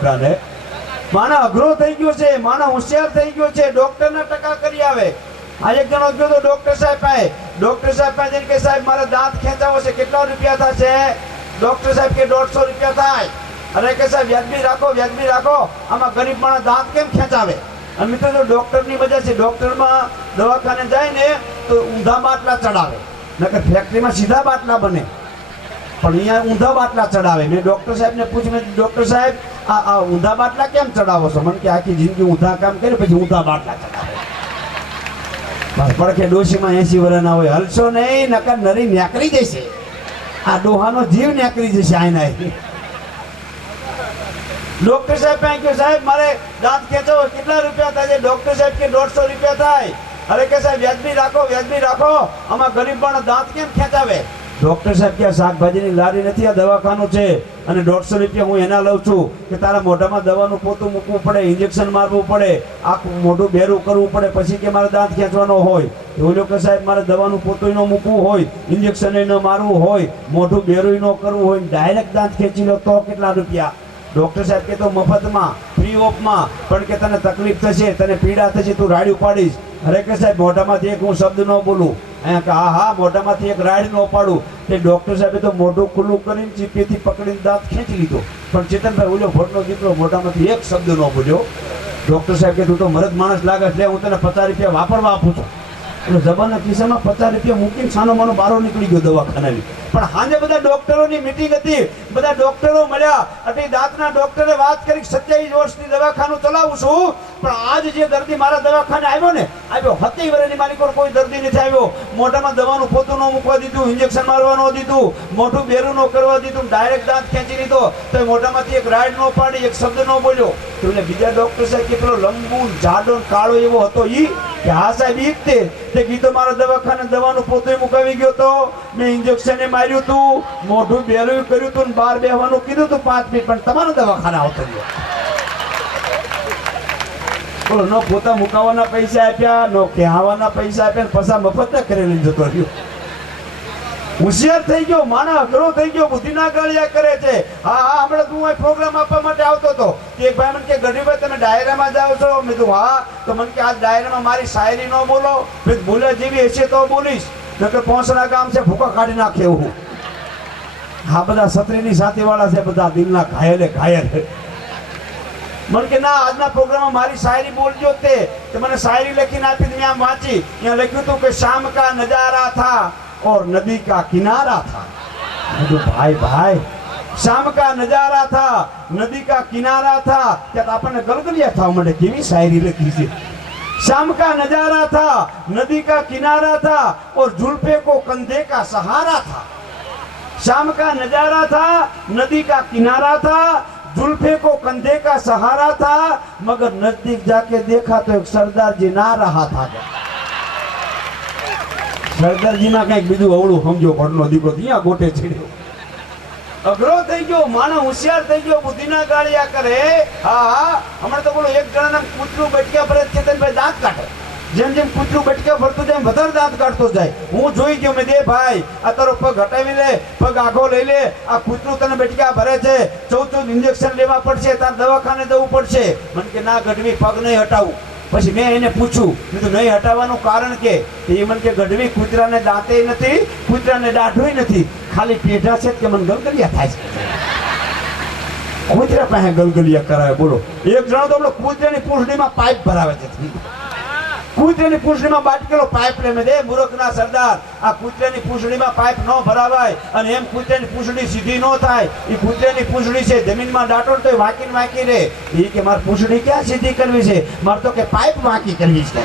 દીકરાને. માણા અઘરો થઈ ગયો છે, માણા હોશિયાર થઈ ગયો છે, ડોક્ટરના ટકા કરી આવે. આ એક જણો ગયો તો ડોક્ટર સાહેબ પાસે. ડોક્ટર સાહેબ પાસે જઈને કે સાહેબ મારે દાંત ખેંચાવો છે, કેટલા રૂપિયા થશે? ડોક્ટર સાહેબ કે 150 રૂપિયા થાય. અરે કે સાહેબ વ્યાજબી રાખો, વ્યાજબી રાખો, આમાં ગરીબ માણસ દાંત કેમ ખેંચાવે? અને મિત્રો જો ડોક્ટરની મજા છે, ડોક્ટરમાં દવાખાને જાય ને તો ઊંધા બાટલા ચડાવે, નકર ફેક્ટરીમાં સીધા બાટલા બને, પણ અહીંયા ઊંધા બાટલા ચડાવે. મેં ડોક્ટર સાહેબને પૂછ્યું, મેં ડોક્ટર સાહેબ આ ઊંધા બાટલા કેમ ચડાવો છો? મને કે આખી જિંદગી ઊંધા કામ કરે પછી ઊંધા બાટલા ચડાવે. બસ પડખે ડોશીમાં 80 વર્ષના હોય, હલશો નહીં નકર નરી નેકરી જશે. આ ડોહાનો જીવ નેકરી જશે આયના. ડોક્ટર સાહેબ પાસે કહ્યું સાહેબ મારે દાંત ખેંચાવો, કેટલા રૂપિયા થાય છે? ડોક્ટર સાહેબ કે 150 રૂપિયા થાય. અરે કે સાહેબ વ્યાજબી રાખો, વ્યાજબી રાખો, આમાં ગરીબ માણસ દાંત કેમ ખેંચાવે? ડોક્ટર સાહેબ કે શાકભાજીની લારી નથી, આ દવાખાનું છે અને 150 રૂપિયા હું એના લઉં છું કે તારા મોઢામાં દવાનું પોતું મૂકવું પડે, ઇન્જેક્શન મારવું પડે, આખું મોઢું બેરું કરવું પડે, પછી કે મારે દાંત ખેંચવાનો હોય. એવું લોકો સાહેબ મારે દવાનું પોતું ન મૂકવું હોય, ઇન્જેક્શન ન મારવું હોય, મોઢું બેરું ન કરવું હોય, ડાયરેક્ટ દાંત ખેંચી લો તો કેટલા રૂપિયા? ડોક્ટર સાહેબ કે તો મફતમાં, ફ્રી ઓફમાં, પણ કે તને તકલીફ થશે, તને પીડા થશે, તું રાડ ઉપાડીશ. અરે કે સાહેબ મોઢામાંથી એક હું શબ્દ ન બોલું, અહીંયા કે હા હા મોઢામાંથી એક રાડ ન પાડું. તે ડોક્ટર સાહેબે તો મોઢું ખુલ્લું કરીને ચીપીથી પકડીને દાંત ખેંચી લીધો, પણ ચેતનભાઈ ઓલો ભોટનો દીકરો મોઢામાંથી એક શબ્દ ન બોલ્યો. ડોક્ટર સાહેબ કે તું તો મરદ માણસ લાગે છે, હું તને 50 રૂપિયા વાપરવા આપું છું. એટલે જબાના ખિસ્સામાં 50 રૂપિયા મૂકીને સાનો માનો બારો નીકળી ગયો દવાખાનાની. પણ હાજે બધા ડોક્ટરોની મીટિંગ હતી, બધા ડોક્ટરો મળ્યા, એટલે દાંતના ડોક્ટરે વાત કરી 27 વર્ષની દવાખાનું ચલાવું છું, પણ આજ જે દર્દી મારા દવાખાને આવ્યો ને, આવ્યો 70 વર્ષની મારી કોઈ દર્દી નથી આવ્યો. મોઢામાં દવાનું પોતું ન મૂકવા દીધું, ઇન્જેક્શન મારવા ન દીધું, મોઢું બેરું ન કરવા દીધું, ડાયરેક્ટ દાંત ખેંચી લીધો, તો મોઢામાંથી એક રાડ ન પાડી, એક શબ્દ ન બોલ્યો. તો એટલે બીજા ડોક્ટર સાહેબ કેટલો લંબુ જાડો કાળો એવો હતો ઈ કે હા સાહેબ ઈ તે કીધું મારા દવાખાને દવાનું પોતું મુકાવી ગયો તો, મેં ઇન્જેક્શન માર્યું તું, મોઢું બેરું કર્યું તું, બહાર બેહવાનું કીધું તું 5 મિનિટ, પણ તમારા દવાખાને આવતો રહ્યો. બોલો, નો પોતા મુકાવવાના પૈસા આપ્યા, નો કહેવાના પૈસા આપ્યા, પૈસા મફત ના કરેલી જતો રહ્યો. હોશિયાર થઈ ગયો, માણસ અઘરો થઈ ગયો, બુદ્ધિના ગાળિયા કરે છે. હા હા, હમણાં તું અહીં પ્રોગ્રામ આપવા માટે આવતો હતો, એક ભાઈ મને કે ગઢવીભાઈ તમે ડાયરામાં જાઓ છો? મેં કીધું હા. તો મને કે આ ડાયરામાં મારી શાયરી ન બોલો, બોલ્યા જેવી હશે તો બોલીશ, નકર પોસણા ગામ છે ભૂકા કાઢી નાખે એવું. હા, બધા છત્રીની સાથે વાળા છે, બધા દિલના ઘાયલે ઘાયલ. મને કે ના, આજના પ્રોગ્રામમાં મારી શાયરી બોલજો. તે મને શાયરી લખીને આપી, મેં આમ વાંચી, ત્યાં લખ્યું હતું કે શામ કા નજારા થા और नदी का किनारा था. भाई भाई, शाम का नजारा था, नदी का किनारा था, क्या आपने गलगलिया था मैंने केवी शायरी लखी है. शाम का नजारा था, नदी का किनारा था और जुल्फे को कंधे का सहारा था. शाम का नजारा था, नदी का किनारा था, जुल्फे को कंधे का सहारा था, मगर नजदीक जाके देखा तो एक सरदार जी ना रहा था. સરદારજીના કંઈક બીજું અવળું સમજો, ભણનો દીકરો ત્યાં ગોટે છેડ્યો. અઘરો થઈ ગયો, માણસ હોશિયાર થઈ ગયો, બુદ્ધિના ગાળિયા કરે. હા હા, હમણાં તો બોલો એક જણાના કૂતરું બટક્યા ભરે, ચેતનભાઈ દાંત કાઢે. જેમ જેમ કૂતરું બટક્યા ભરતું જાય વધારે દાંત કાઢતો જાય. હું જોઈ ગયો, મેં દે ભાઈ આ તારો પગ હટાવી લે, પગ આખો લઈ લે, આ કૂતરું તને બટક્યા ભરે છે, 14 ઇન્જેક્શન લેવા પડશે, તાર દવાખાને જવું પડશે. મને કે ના ગઢવી, પગ નહીં હટાવું. પછી મેં એને પૂછ્યું, મેં તો નહીં હટાવવાનું કારણ કે એ મને કે ગઢવી કૂતરાને દાંતે નથી, કૂતરાને દાઢું નથી, ખાલી પેઢા છે કે મને ગલગલિયા થાય છે. કૂતરા પાસે ગલગલિયા કરાવે. બોલો, એક જણો તો આપણો કૂતરાની પૂંછડીમાં પાઇપ ભરાવે છે. કૂતરાની પૂંછડીમાં બાટકેલો પાઇપ લે. મેં દે મૂર્ખના સરદાર, આ કૂતરાની પૂંછડીમાં પાઇપ ન ભરાવાય, અને એમ કૂતરાની પૂંછડી સીધી ન થાય. એ કૂતરાની પૂંછડી છે, જમીનમાં દાટો તો વાંકીને વાંકી રહે. એ કે મારે પૂંછડી ક્યાં સીધી કરવી છે, મારે તો કે પાઇપ વાંકી કરવી છે.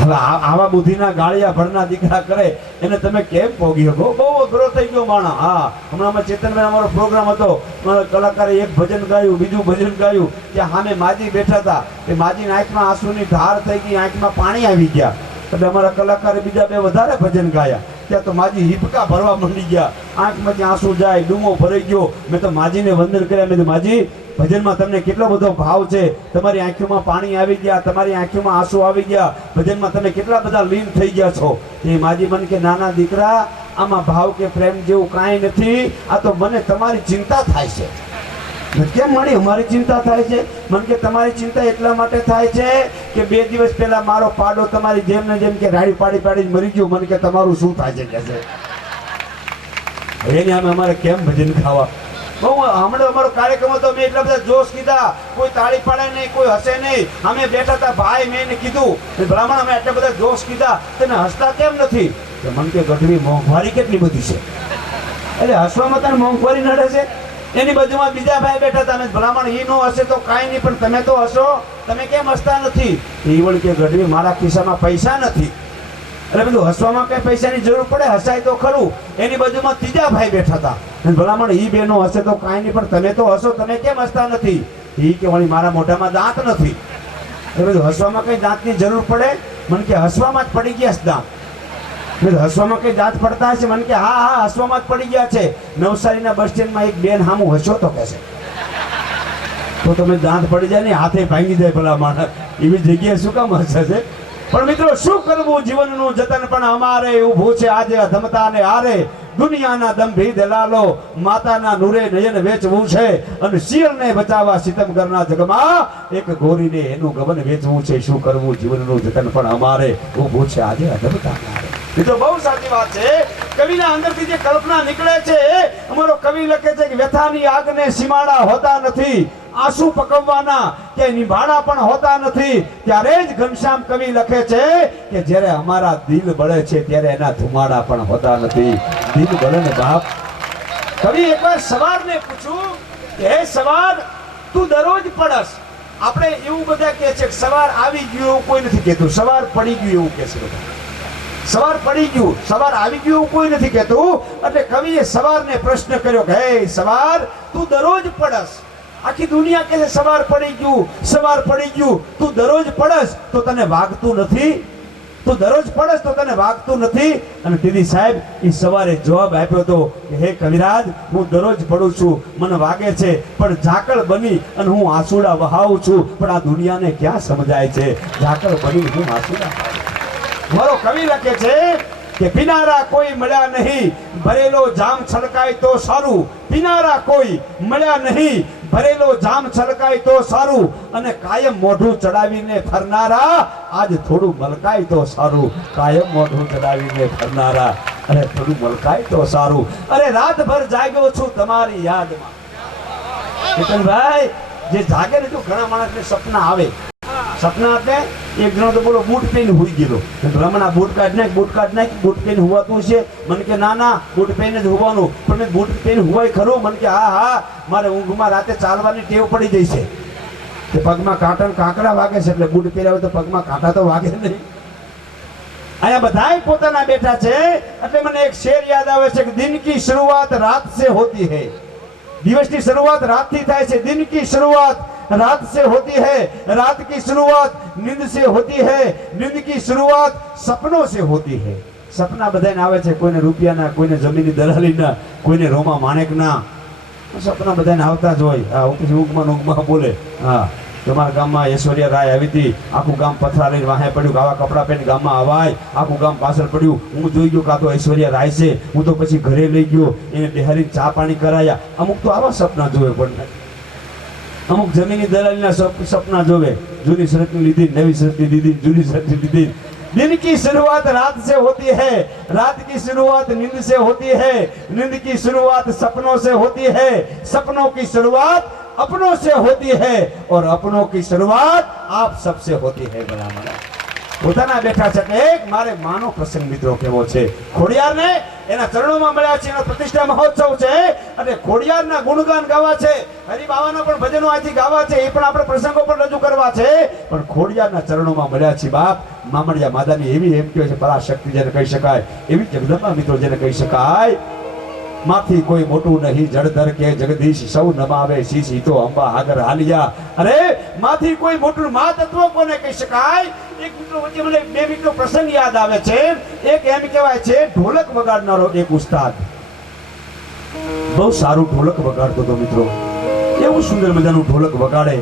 હવે આવા બુદ્ધિના ગાળિયા ભરના દીકરા કરે એને તમે કેમ પોગી શકો? બહુ અઘરો થઈ ગયો માણસ. હા, હમણાં ચેતનભાઈ અમારો પ્રોગ્રામ હતો, કલાકારે એક ભજન ગાયું, બીજું ભજન ગાયું, ત્યાં સામે માજી બેઠા હતા. એ માજીની આંખમાં આંસુની ધાર થઈ ગઈ, આંખમાં પાણી આવી ગયા. એટલે અમારા કલાકારે બીજા 2 વધારે ભજન ગાયા. ત્યાં તો માજી હિપકા ભરવા માંડી ગયા, આંખમાંથી આંસુ જાય, ડૂમો ભરાઈ ગયો. મેં તો માજીને વંદન કર્યા. મેં તો માજી, ભજનમાં તમને કેટલો બધો ભાવ છે, તમારી આંખોમાં પાણી આવી ગયા, તમારી આંખોમાં આંસુ આવી ગયા, ભજનમાં તમે કેટલા બધા લીન થઈ ગયા છો. એ માજી મને કે નાના દીકરા, આમાં ભાવ કે પ્રેમ જેવું કાંઈ નથી, આ તો મને તમારી ચિંતા થાય છે. કેમ મળી અમારી ચિંતા થાય છે? મને કે તમારી ચિંતા એટલા માટે થાય છે કે 2 દિવસ પહેલા મારો પાડો તમારી જેમ ને જેમ કે રાડી પાડી પાડીને મરી ગયો. મને કે તમારું શું થાય છે કે છે એની અમે અમારે કેમ ભજન ખાવા? બહુ હમણાં અમારો કાર્યક્રમ હતો, મેં એટલા બધા જોશ કીધા, કોઈ તાળી પાડે નહીં, કોઈ હસે નહીં. અમે બેઠા હતા ભાઈ, મેં એને કીધું બ્રાહ્મણ અમે આટલા બધા જોશ કીધા, તને હસતા કેમ નથી? મને કે ગઢવી મોંઘવારી કેટલી બધી છે, એટલે હસવામાં તને મોંઘવારી નડે છે? એની બાજુમાં બીજા ભાઈ બેઠા હતા, બ્રાહ્મણ ઈ નો હશે તો કાંઈ નહીં, પણ તમે તો હસો, તમે કેમ હસતા નથી? એ વળી કે ગઢવી મારા ખિસ્સામાં પૈસા નથી. એટલે બધું હસવામાં કઈ પૈસાની જરૂર પડે, હસાય તો ખરું. એની બાજુમાં ત્રીજા ભાઈ બેઠા હતા, ભલામણ ઈ બેનો હશે તો કાંઈ નહીં, પણ તમે તો હસો, તમે કેમ હસતા નથી? એ કે વળી મારા મોઢામાં દાંત નથી. એટલે બધું હસવામાં કઈ દાંતની જરૂર પડે? મને કે હસવામાં જ પડી ગયા છે દાંત. હસવામાં કઈ દાંત પડતા હશે? મને કે હા હા હસવામાં જ પડી ગયા છે. નવસારીના બસ સ્ટેન્ડમાં એક બેન હામું હસ્યો તો કે છે, તો તમે દાંત પડી જાય ને હાથે ભાંગી જાય ભલા માણસ, એવી જગ્યાએ શું કામ હસે છે? પણ મિત્રો શું કરવું, જીવનનું જતન પણ અમારે ઊભું છે આજે અધમતા ને હારે. દુનિયાના દંભી દલાલો માતાના નૂરે નયન વેચવું છે, અને શિયરને બચાવવા સિતમગરના જગમાં એક ગોરીને એનું ગમન વેચવું છે. શું કરવું, જીવનનું જતન પણ અમારે ઊભું છે આજે અધમતા ને હારે. મિત્રો બહુ સાચી વાત છે. કવિના અંદરથી જે કલ્પના નીકળે છે, અમારો કવિ લખે છે કે વ્યથાની આગને સીમાડા હોતા નથી, આંસુ પકવવાના કે નિભાણા પણ હોતા નથી. ત્યારે જ ઘનશ્યામ કવિ લખે છે કે જ્યારે અમારા દિલ બળે છે ત્યારે એના ધુમાડા પણ હોતા નથી. દિલ બળે ને બાપ. કવિ એકવાર સવારને પૂછ્યું કે હે સવાર, તું દરરોજ પડસ. આપણે એવું બધા કહે છે કે સવાર આવી ગયું એવું કોઈ નથી કહેતું, સવાર પડી ગયું એવું કહે છે બધા. સવાર પડી ગયું, સવાર આવી ગયું એવું કોઈ નથી કહેતું. એટલે કવિએ સવારને પ્રશ્ન કર્યો કે હે સવાર, તું દરરોજ પડસ. આખી દુનિયા કહે છે સવાર પડી ગયું, સવાર પડી ગયું, તું દરરોજ પડસ તો તને વાગતું નથી? તું દરરોજ પડસ તો તને વાગતું નથી? અને દીદી સાહેબ એ સવારે જવાબ આપ્યો હતો કે હે કવિરાજ, હું દરરોજ પડું છું, મને વાગે છે, પણ ઝાકળ બની અને હું આંસુડા વહાવું છું. પણ આ દુનિયાને ક્યાં સમજાય છે ઝાકળ બની હું આંસુડા? મારો કવિ લખે છે કે પીનારા કોઈ મળ્યા નહીં, ભરેલો જામ છલકાય તો સારું. પીનારા કોઈ મળ્યા નહીં, ભરેલો જામ છલકાય તો સારું. અને કાયમ મોઢું ચડાવીને ફરનારા આજ થોડું મલકાય તો સારું. કાયમ મોઢું ચડાવીને ફરનારા અરે થોડું મલકાય તો સારું. અરે રાતભર જાગ્યો છું તમારી યાદમાં. કેતનભાઈ, જે જાગે ને તો ઘણા માણસને સપના આવે. સપના એટલે એક જણો તો બોલો બૂટ પહેરીને હુઈ ગયેલો, હમણાં બૂટ કાઢ નાખ, બૂટ કાઢ નાખ, બૂટ પહેરીને હુવાતું છે. મને કે ના ના, બૂટ પહેરીને જ હુવાનું. પણ મેં બૂટ પહેરીને હુવાય ખરું? મને કે હા હા, મારે ઊંઘમાં રાતે ચાલવાની ટેવ પડી જાય છે. તે પગમાં કાંટા કાંકરા વાગે છે, એટલે બૂટ પહેર્યા હોય તો પગમાં કાંટા તો વાગે નહીં. અહીંયા બધાય પોતાના બેઠા છે, એટલે મને એક શેર યાદ આવે છે કે દિન કી શરૂઆત રાત સે હોતી હૈ. દિવસની શરૂઆત રાતથી થાય છે. દિન કી શરૂઆત रात से होती है, रात की शुरुआत नींद से होती है, नींद की शुरुआत सपनों से होती है. સપના બધાને આવે છે, કોઈને રૂપિયાના, કોઈને જમીનની દલાલીના, કોઈને રોમા માણેકના. સપના બધાને આવતા જ હોય. હા, પછી ઊંઘમાં બોલે હા તમારા ગામમાં ઐશ્વર્યા રાય આવી હતી, આખું ગામ પથરા લઈને વાહે પડ્યું, આવા કપડાં પહેરીને ગામમાં આવાય, આખું ગામ પાછળ પડ્યું. હું જોઈ ગયો કાં તો ઐશ્વર્યા રાય છે. હું તો પછી ઘરે લઈ ગયો, એને બિહારી ચા પાણી કરાયા. અમુક તો આવા સપના જોવે, પણ અમુક જમીની દલાલીના સપના જોવે. જૂની શરતની લીધી, નવી શરતની લીધી, જૂની શરતની લીધી. दिन की शुरुआत रात से होती है, रात की शुरुआत नींद से होती है, नींद की शुरुआत सपनों से होती है, सपनों की शुरुआत अपनों से होती है, और अपनों की शुरुआत आप सबसे होती है. बराबर પોતાના બેઠા છે. એક મારે માનો પ્રસંગ મિત્રો કેવો છે, ખોડિયારને એના ચરણોમાં મળ્યા છે, એનો પ્રતિષ્ઠા મહોત્સવ છે, અને ખોડિયારના ગુણગાન ગાવા છે, હરિબાવાના પણ ભજનો આથી ગાવા છે, એ પણ આપણે પ્રસંગો પણ રજૂ કરવા છે. પણ ખોડિયારના ચરણોમાં મળ્યા છે બાપ. મામડિયા માદાની એવી એમ કહે છે પરાશક્તિ જેને કહી શકાય, એવી જગદંબા મિત્રો જેને કહી શકાય. માથી કોઈ મોટું નહીં જળધર કે જગદીશ, સૌ નમાવે શીશ તો અંબા આગર હાલિયા. અરે માથી કોઈ મોટું મા તત્વ કોને કહી શકાય? એક મિત્રો વચ્ચે મને બે મિત્રો પ્રસંગ યાદ આવે છે. એક એમ કહેવાય છે ઢોલક વગાડનારો એક ઉસ્તાદ, બહુ સારું ઢોલક વગાડતો હતો મિત્રો. એવું સુંદર મજાનું ઢોલક વગાડે,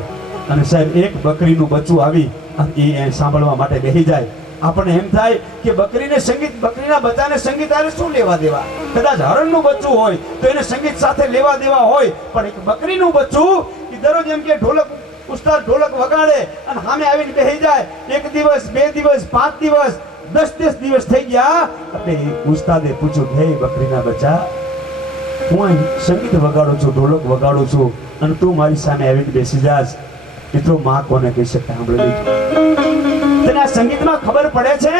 અને સાહેબ એક બકરીનું બચ્ચું આવી એ સાંભળવા માટે બેસી જાય. આપણને એમ થાય કે બકરીના બચ્ચાને સંગીત આરે શું લેવા દેવા, કદાચ હરણનું બચ્ચું હોય તો એને સંગીત સાથે લેવા દેવા હોય, પણ એક બકરીનું બચ્ચું એ દરરોજ એમ કે ઉસ્તાદ ઢોલક વગાડે અને સામે આવીને બેસી જાય, 1 દિવસ 2 દિવસ 5 દિવસ 10 દિવસ થઈ ગયા એટલે ઉસ્તાદે પૂછ્યું, હે બકરીના બચ્ચા, હું અહીં સંગીત વગાડું છું, ઢોલક વગાડું છું અને તું મારી સામે આવીને બેસી જાસ, મિત્રો માં કોને કહી શકે? સાંભળી તને આ સંગીતમાં ખબર પડે છે?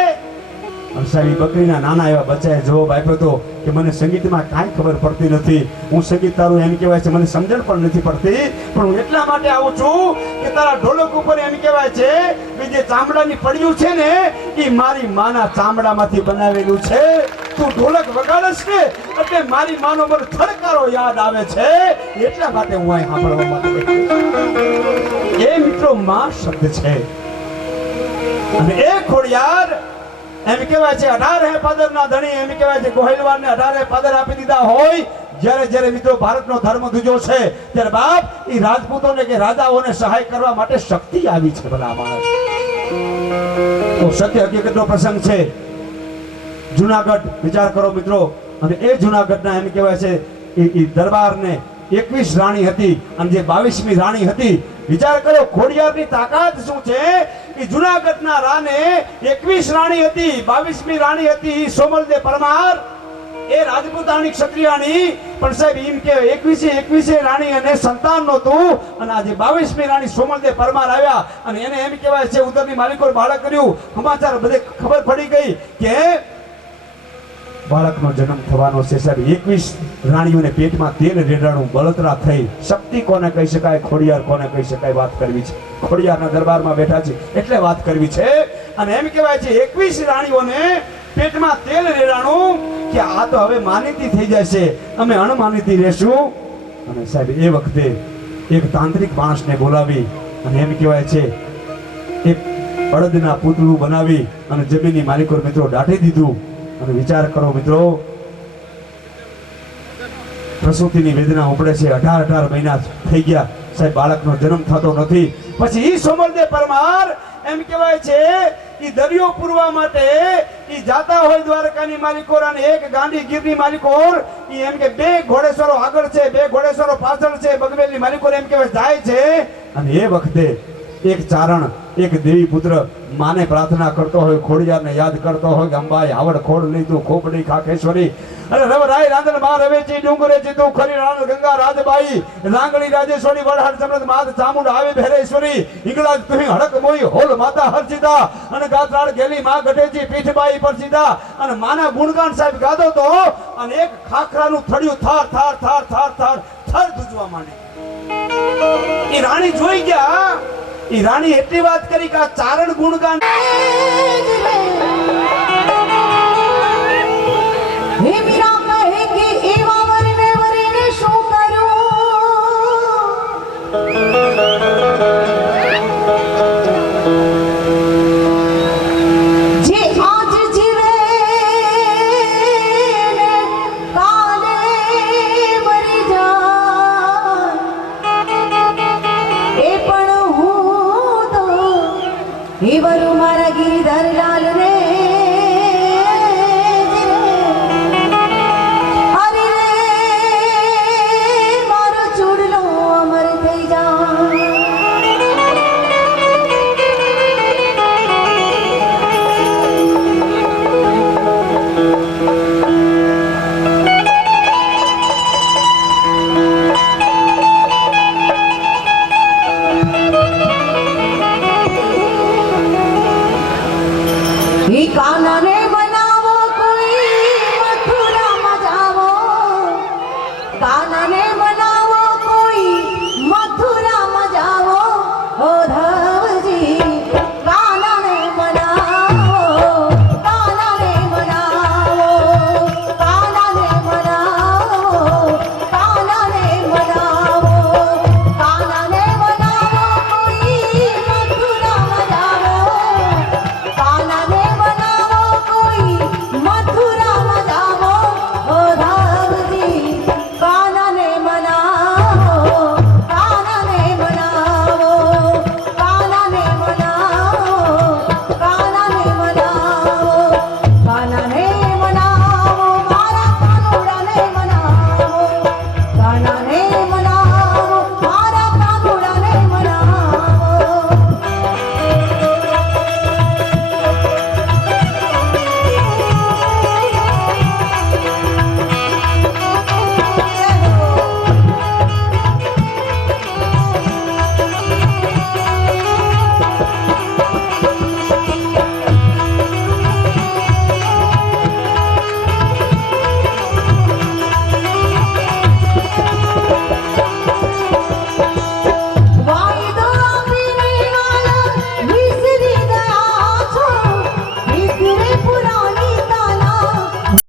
સાહેબ બકરીના નાના એવા બચ્ચાએ જવાબ આપ્યો હતો કે મને સંગીતમાં કાંઈ ખબર પડતી નથી, હું સંગીત તારું એમ કહેવાય છે મને સમજણ પણ નથી પડતી, પણ હું એટલા માટે આવું છું કે તારા ઢોલક ઉપર એમ કહેવાય છે કે જે ચામડાની પડ્યું છે ને એ મારી માના ચામડામાંથી બનાવેલું છે, તું ઢોલક વગાડશ ને એટલે મારી માનો મને થડકારો યાદ આવે છે, એટલા માટે હું અહીં સાંભળવા માટે એ મિત્રો માં શબ્દ છે. અને એ ખોડિયાર એમ કહેવાય છે 18 પાદરના ધણી, એમ કહેવાય છે ગોહિલવાડને 18 પાદર આપી દીધા હોય. જ્યારે મિત્રો ભારતનો ધર્મ ધુજો છે ત્યારે બાપ એ રાજપૂતોને કે રાજાઓને સહાય કરવા માટે શક્તિ આવી છે. ભલા માણસ તો સત્ય હકીકતનો પ્રસંગ છે. જુનાગઢ વિચાર કરો મિત્રો, અને એ જુનાગઢના એમ કહેવાય છે એ દરબારને 21 રાણી હતી અને જે 22મી રાણી હતી, વિચાર કરો ખોડિયારની તાકાત શું છે. એ જુનાગઢના રાને 21 રાણી હતી, 22મી રાણી હતી સોમલદેવ પરમાર, એ રાજપૂતાણી ક્ષત્રિયાણી, પણ સાહેબ એમ કે 21 રાણી અને સંતાન નહોતું, અને આજે 22મી રાણી સોમલદેવ પરમાર આવ્યા અને એને એમ કહેવાય છે ઉદરની માલિકો બાળક કર્યું. સમાચાર બધે ખબર પડી ગઈ કે બાળકનો જન્મ થવાનો છે. સાહેબ 21 રાણીઓને પેટમાં તેલ રેડાણું બળતરા થઈ. શક્તિ કોને કહી શકાય, ખોડિયાર કોને કહી શકાય, વાત કરવી છે. ખોડિયારના દરબારમાં બેઠા છે એટલે વાત કરવી છે. અને એમ કહેવાય છે 21 રાણીઓને પેટમાં તેલ રેડાણું કે આ તો હવે માનીતી થઈ જશે, અમે અણમાનીતી રહેશું. અને સાહેબ એ વખતે એક તાંત્રિક માણસને બોલાવી અને એમ કહેવાય છે એક બળદના પૂતળું બનાવી અને જમીનની માલિકો મિત્રો દાટી દીધું. અને વિચાર કરો મિત્રો, પ્રસૂતિની વેદના ઉપડે છે, 18 મહિના થઈ ગયા સાહેબ, બાળકનો જન્મ થતો નથી. પછી ઈ સોમલદેવ પરમાર એમ કહેવાય છે ઈ દરિયો પૂરવા માટે ઈ જાતા હોય દ્વારકાની માલિકોર અને એક ગાંધી ગીરની માલિકોર, ઈ એમ કે 2 ઘોડેસરો આગળ છે 2 ઘોડેસરો પાછળ છે, બગવેલની માલિકોર એમ કહેવાય જાય છે. અને એ વખતે એક ચારણ એક દેવી પુત્ર માને પ્રાર્થના કરતો હોય, ખોડિયારને યાદ કરતો હોય, અંબાઈ આવડ ખોડ લઈ તું ખોપડી ખાખેશ્વરી, અને રવરાય રાંદલ માં રવેચી ડુંગરે ચીતું ખરી રાણ ગંગા રાજબાઈ, રાંગળી રાજેશ્વરી વડહડ સમૃદ્ધ માત ચામુંડ આવે ભેરેશ્વરી, ઈંગળાજ તુહી હડક મોઈ હોલ માતા હરસિદા, અને ગાત્રાળ ગેલી માં ગઢેજી પીઠબાઈ પરસિદા. અને માના ગુણગાન સાહેબ ગાતો તો અને એક ખાખરાનું થડિયું થાર થાર થાર થાર થાર થર ધૂજવા માંડે. એ રાણી જોઈ ગયા, એ રાણી એટલી વાત કરી કે આ ચારણ ગુણગાન હે મીરા કહે કે એવા વરને શું કરું, જે આજ જીવે ને કાલે મરી જાય, એ પણ હું તો એ વરુ મારા ગિરધર લાલ